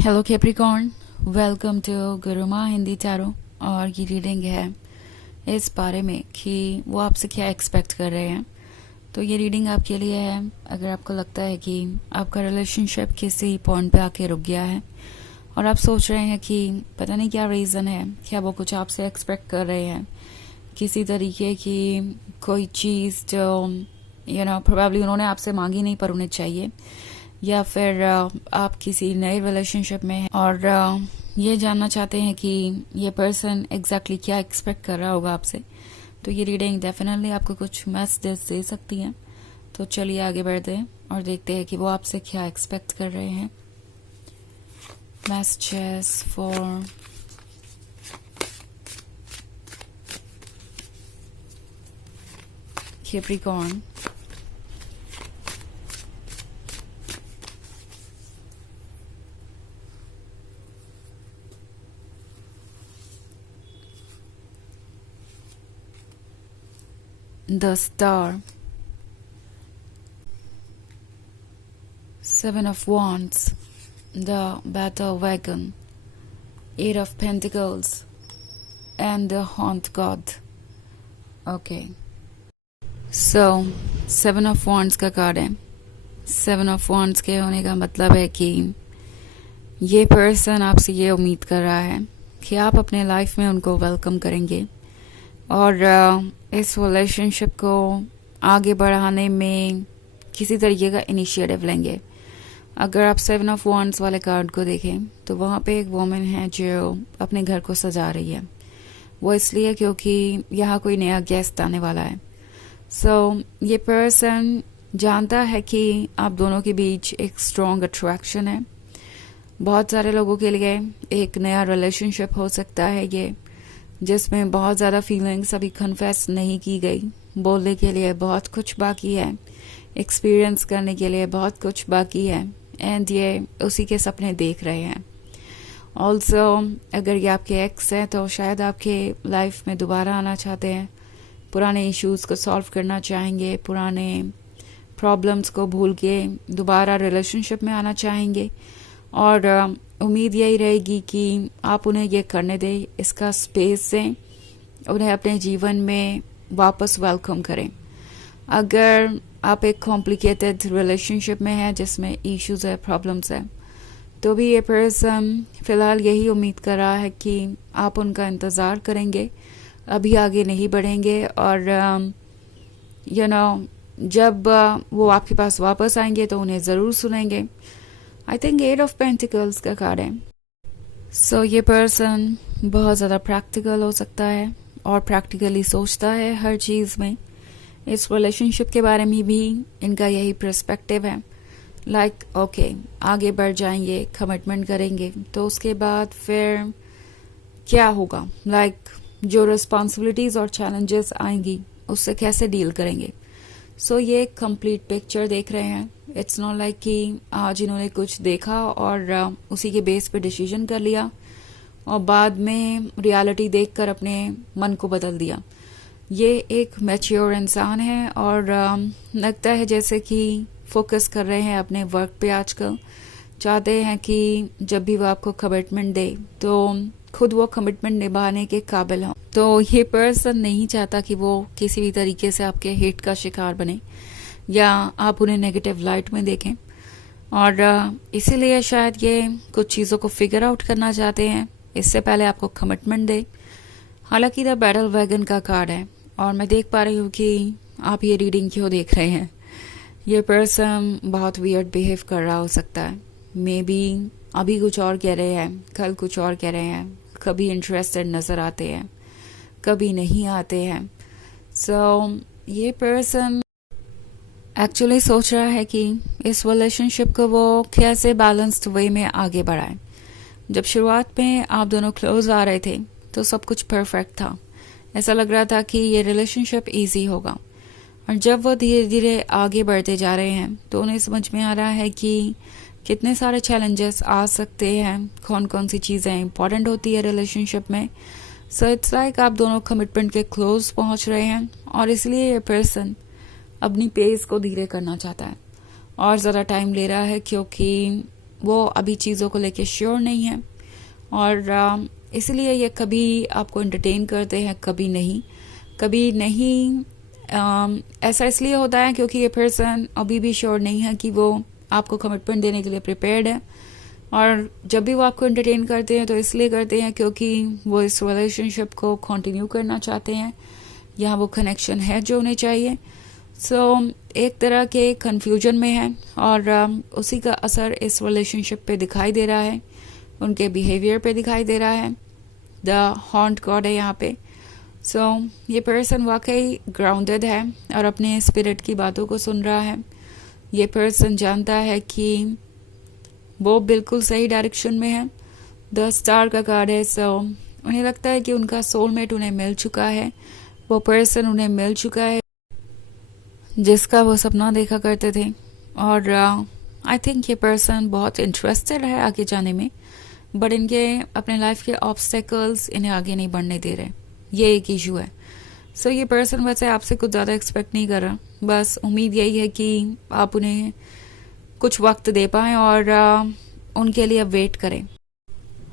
Hello Capricorn, welcome to Guruma Hindi tarot. और ये reading है इस बारे में कि वो आपसे क्या एक्सपेक्ट कर रहे हैं। तो ये रीडिंग आपके लिए है अगर आपको लगता है कि आपका रिलेशनशिप किसी पॉइंट पे आके रुक गया है और आप सोच रहे हैं कि पता नहीं क्या रीज़न है, क्या वो कुछ आपसे एक्सपेक्ट कर रहे हैं, किसी तरीके की कोई चीज़ जो प्रोबेबली उन्होंने आपसे मांगी नहीं पर उन्हें चाहिए, या फिर आप किसी नए रिलेशनशिप में हैं और ये जानना चाहते हैं कि ये पर्सन एग्जैक्टली क्या एक्सपेक्ट कर रहा होगा आपसे। तो ये रीडिंग डेफिनेटली आपको कुछ मैसेज दे सकती है। तो चलिए आगे बढ़ते हैं और देखते हैं कि वो आपसे क्या एक्सपेक्ट कर रहे हैं। Messages for Capricorn. The Star, Seven of Wands, the Battle Wagon, Eight of Pentacles, and the Haunt God. Okay. So, Seven of Wands का कार्ड है। Seven of Wands के होने का मतलब है कि ये पर्सन आपसे ये उम्मीद कर रहा है कि आप अपने लाइफ में उनको वेलकम करेंगे और इस रिलेशनशिप को आगे बढ़ाने में किसी तरीके का इनिशिएटिव लेंगे। अगर आप सेवन ऑफ वॉन्ड्स वाले कार्ड को देखें तो वहाँ पे एक वोमेन है जो अपने घर को सजा रही है। वो इसलिए क्योंकि यहाँ कोई नया गेस्ट आने वाला है। सो ये पर्सन जानता है कि आप दोनों के बीच एक स्ट्रॉन्ग अट्रैक्शन है। बहुत सारे लोगों के लिए एक नया रिलेशनशिप हो सकता है ये, जिसमें बहुत ज़्यादा फीलिंग्स अभी कन्फेस नहीं की गई। बोलने के लिए बहुत कुछ बाकी है, एक्सपीरियंस करने के लिए बहुत कुछ बाकी है, एंड ये उसी के सपने देख रहे हैं। ऑल्सो अगर ये आपके एक्स हैं तो शायद आपके लाइफ में दोबारा आना चाहते हैं, पुराने इश्यूज़ को सॉल्व करना चाहेंगे, पुराने प्रॉब्लम्स को भूल के दोबारा रिलेशनशिप में आना चाहेंगे और उम्मीद यही रहेगी कि आप उन्हें ये करने दें, इसका स्पेस दें, उन्हें अपने जीवन में वापस वेलकम करें। अगर आप एक कॉम्प्लिकेटेड रिलेशनशिप में हैं जिसमें इश्यूज है, प्रॉब्लम्स है, तो भी ये पर्सन फ़िलहाल यही उम्मीद कर रहा है कि आप उनका इंतज़ार करेंगे, अभी आगे नहीं बढ़ेंगे और जब वो आपके पास वापस आएंगे तो उन्हें ज़रूर सुनेंगे। I think eight of pentacles का कार्ड है। सो ये पर्सन बहुत ज़्यादा प्रैक्टिकल हो सकता है और प्रैक्टिकली सोचता है हर चीज़ में। इस रिलेशनशिप के बारे में भी इनका यही पर्सपेक्टिव है। लाइक ओके, आगे बढ़ जाएंगे, कमिटमेंट करेंगे, तो उसके बाद फिर क्या होगा, जो रिस्पॉन्सिबिलिटीज़ और चैलेंजेस आएंगी उससे कैसे डील करेंगे। सो ये कंप्लीट पिक्चर देख रहे हैं। इट्स नॉट लाइक कि आज इन्होंने कुछ देखा और उसी के बेस पे डिसीजन कर लिया और बाद में रियलिटी देखकर अपने मन को बदल दिया। ये एक मैच्योर इंसान है और लगता है जैसे कि फोकस कर रहे हैं अपने वर्क पे आजकल। चाहते हैं कि जब भी वो आपको कमिटमेंट दे तो खुद वो कमिटमेंट निभाने के काबिल हों। तो ये पर्सन नहीं चाहता कि वो किसी भी तरीके से आपके हेट का शिकार बने या आप उन्हें नेगेटिव लाइट में देखें और इसीलिए शायद ये कुछ चीज़ों को फिगर आउट करना चाहते हैं इससे पहले आपको कमिटमेंट दे। हालांकि द बैटल वैगन का कार्ड है और मैं देख पा रही हूँ कि आप ये रीडिंग क्यों देख रहे हैं। ये पर्सन बहुत वियर्ड बिहेव कर रहा हो सकता है। मे बी अभी कुछ और कह रहे हैं, कल कुछ और कह रहे हैं, कभी इंटरेस्टेड नज़र आते हैं, कभी नहीं आते हैं। सो ये पर्सन एक्चुअली सोच रहा है कि इस रिलेशनशिप को वो कैसे बैलेंस्ड वे में आगे बढ़ाए। जब शुरुआत में आप दोनों क्लोज आ रहे थे तो सब कुछ परफेक्ट था, ऐसा लग रहा था कि ये रिलेशनशिप इजी होगा। और जब वो धीरे धीरे आगे बढ़ते जा रहे हैं तो उन्हें समझ में आ रहा है कि कितने सारे चैलेंजेस आ सकते हैं, कौन कौन सी चीज़ें इंपॉर्टेंट होती है रिलेशनशिप में। सो इट्स लाइक आप दोनों कमिटमेंट के क्लोज पहुंच रहे हैं और इसलिए ये पर्सन अपनी पेस को धीरे करना चाहता है और ज़रा टाइम ले रहा है क्योंकि वो अभी चीज़ों को लेके श्योर नहीं है, और इसलिए ये कभी आपको एंटरटेन करते हैं, कभी नहीं। ऐसा इसलिए होता है क्योंकि ये पर्सन अभी भी श्योर नहीं है कि वो आपको कमिटमेंट देने के लिए प्रिपेयर्ड है, और जब भी वो आपको एंटरटेन करते हैं तो इसलिए करते हैं क्योंकि वो इस रिलेशनशिप को कंटिन्यू करना चाहते हैं, यहाँ वो कनेक्शन है जो उन्हें चाहिए। सो एक तरह के कन्फ्यूजन में है, और उसी का असर इस रिलेशनशिप पे दिखाई दे रहा है, उनके बिहेवियर पे दिखाई दे रहा है। द हॉन्ट गॉड है यहाँ पे। सो ये पर्सन वाकई ग्राउंडेड है और अपने स्पिरिट की बातों को सुन रहा है। ये पर्सन जानता है कि वो बिल्कुल सही डायरेक्शन में है। द स्टार का कार्ड है। सो उन्हें लगता है कि उनका सोलमेट उन्हें मिल चुका है, वो पर्सन उन्हें मिल चुका है जिसका वो सपना देखा करते थे, और आई थिंक ये पर्सन बहुत इंटरेस्टेड है आगे जाने में, बट इनके अपने लाइफ के ऑब्स्टेकल्स इन्हें आगे नहीं बढ़ने दे रहे, ये एक इशू है। सो ये पर्सन वैसे आपसे कुछ ज़्यादा एक्सपेक्ट नहीं कर रहा, बस उम्मीद यही है कि आप उन्हें कुछ वक्त दे पाएं और उनके लिए अब वेट करें।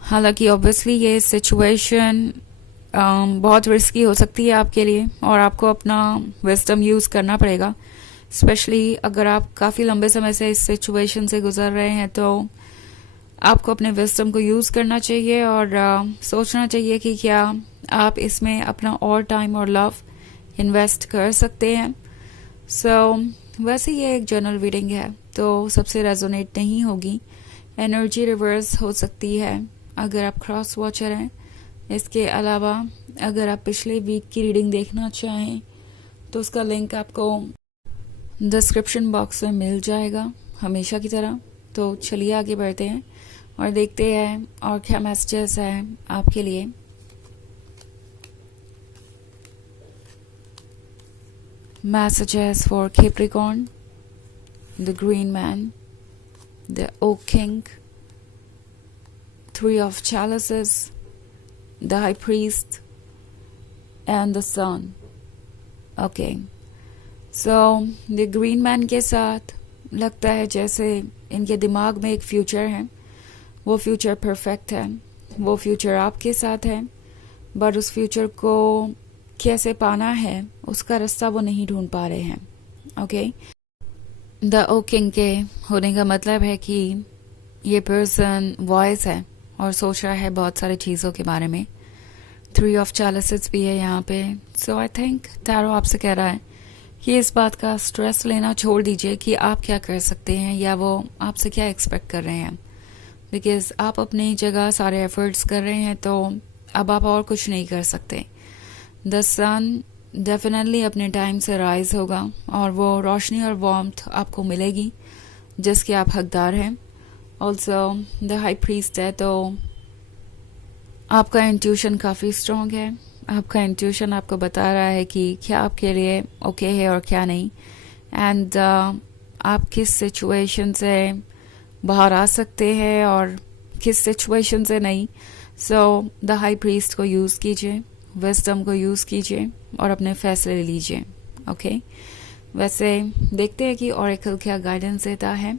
हालांकि ऑब्वियसली ये सिचुएशन बहुत रिस्की हो सकती है आपके लिए, और आपको अपना विजडम यूज़ करना पड़ेगा, स्पेशली अगर आप काफ़ी लंबे समय से इस सिचुएशन से गुजर रहे हैं तो आपको अपने विजडम को यूज़ करना चाहिए और सोचना चाहिए कि क्या आप इसमें अपना और टाइम और लव इन्वेस्ट कर सकते हैं। सो वैसे ये एक जनरल रीडिंग है तो सबसे रेजोनेट नहीं होगी, एनर्जी रिवर्स हो सकती है अगर आप क्रॉस वॉचर हैं। इसके अलावा अगर आप पिछले वीक की रीडिंग देखना चाहें तो उसका लिंक आपको डिस्क्रिप्शन बॉक्स में मिल जाएगा हमेशा की तरह। तो चलिए आगे बढ़ते हैं और देखते हैं और क्या मैसेजेस है आपके लिए। Messages for Capricorn, the Green Man, the Oak King, Three of Chalices, the High Priest, and the Sun. Okay, so the Green Man के साथ लगता है जैसे इनके दिमाग में एक फ्यूचर है, वो फ्यूचर परफेक्ट है, वो फ्यूचर आपके साथ है, बट उस फ्यूचर को कैसे पाना है उसका रास्ता वो नहीं ढूंढ पा रहे हैं। ओके, द ओक किंग के होने का मतलब है कि ये पर्सन वॉइस है और सोच रहा है बहुत सारी चीज़ों के बारे में। थ्री ऑफ चैलिसेस भी है यहाँ पे। सो आई थिंक टैरो आपसे कह रहा है कि इस बात का स्ट्रेस लेना छोड़ दीजिए कि आप क्या कर सकते हैं या वो आपसे क्या एक्सपेक्ट कर रहे हैं, बिकॉज आप अपनी जगह सारे एफर्ट्स कर रहे हैं तो अब आप और कुछ नहीं कर सकते। द सन डेफिनेटली अपने टाइम से राइज होगा और वो रोशनी और वार्मथ आपको मिलेगी जिसके आप हकदार हैं। ऑल्सो द हाई प्रीस्ट है तो आपका इंट्यूशन काफ़ी स्ट्रॉन्ग है, आपका इंट्यूशन आपको बता रहा है कि क्या आपके लिए ओके है और क्या नहीं, एंड आप किस सिचुएशन से बाहर आ सकते हैं और किस सिचुएशन से नहीं। सो द हाई प्रीस्ट को यूज़ कीजिए, विजडम को यूज़ कीजिए और अपने फैसले लीजिए। ओके, वैसे देखते हैं कि ऑरेकल क्या गाइडेंस देता है।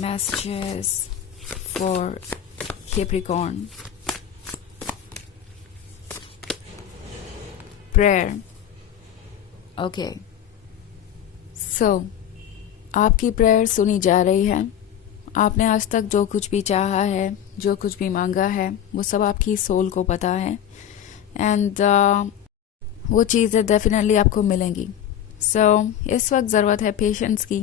Messages for Capricorn, prayer. Okay, so आपकी प्रेयर सुनी जा रही है। आपने आज तक जो कुछ भी चाहा है, जो कुछ भी मांगा है, वो सब आपकी सोल को पता है, एंड वो चीज़ें डेफिनेटली आपको मिलेंगी। सो इस वक्त ज़रूरत है पेशेंस की,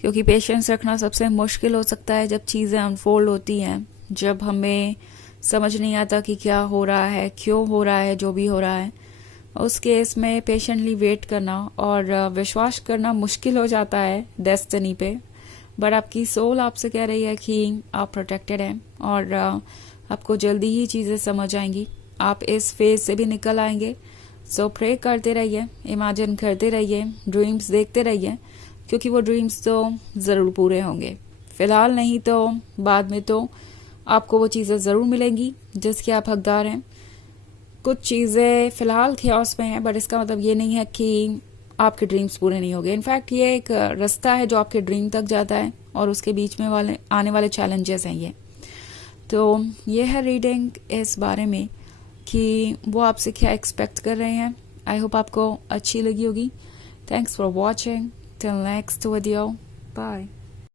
क्योंकि पेशेंस रखना सबसे मुश्किल हो सकता है जब चीज़ें अनफोल्ड होती हैं, जब हमें समझ नहीं आता कि क्या हो रहा है, क्यों हो रहा है, जो भी हो रहा है। उस केस में पेशेंटली वेट करना और विश्वास करना मुश्किल हो जाता है डेस्टिनी पे, बट आपकी सोल आपसे कह रही है कि आप प्रोटेक्टेड हैं और आपको जल्दी ही चीज़ें समझ आएंगी, आप इस फेज से भी निकल आएंगे। सो प्रे करते रहिए, इमेजिन करते रहिए, ड्रीम्स देखते रहिए, क्योंकि वो ड्रीम्स तो ज़रूर पूरे होंगे। फ़िलहाल नहीं तो बाद में तो आपको वो चीज़ें ज़रूर मिलेंगी जिसके आप हकदार हैं। कुछ चीज़ें फ़िलहाल ख्यास में हैं, बट इसका मतलब ये नहीं है कि आपके ड्रीम्स पूरे नहीं होंगे। इनफैक्ट ये एक रास्ता है जो आपके ड्रीम तक जाता है और उसके बीच में वाले आने वाले चैलेंजेस हैं ये। तो ये है रीडिंग इस बारे में कि वो आपसे क्या एक्सपेक्ट कर रहे हैं। आई होप आपको अच्छी लगी होगी। Thanks for watching. Till next video, bye.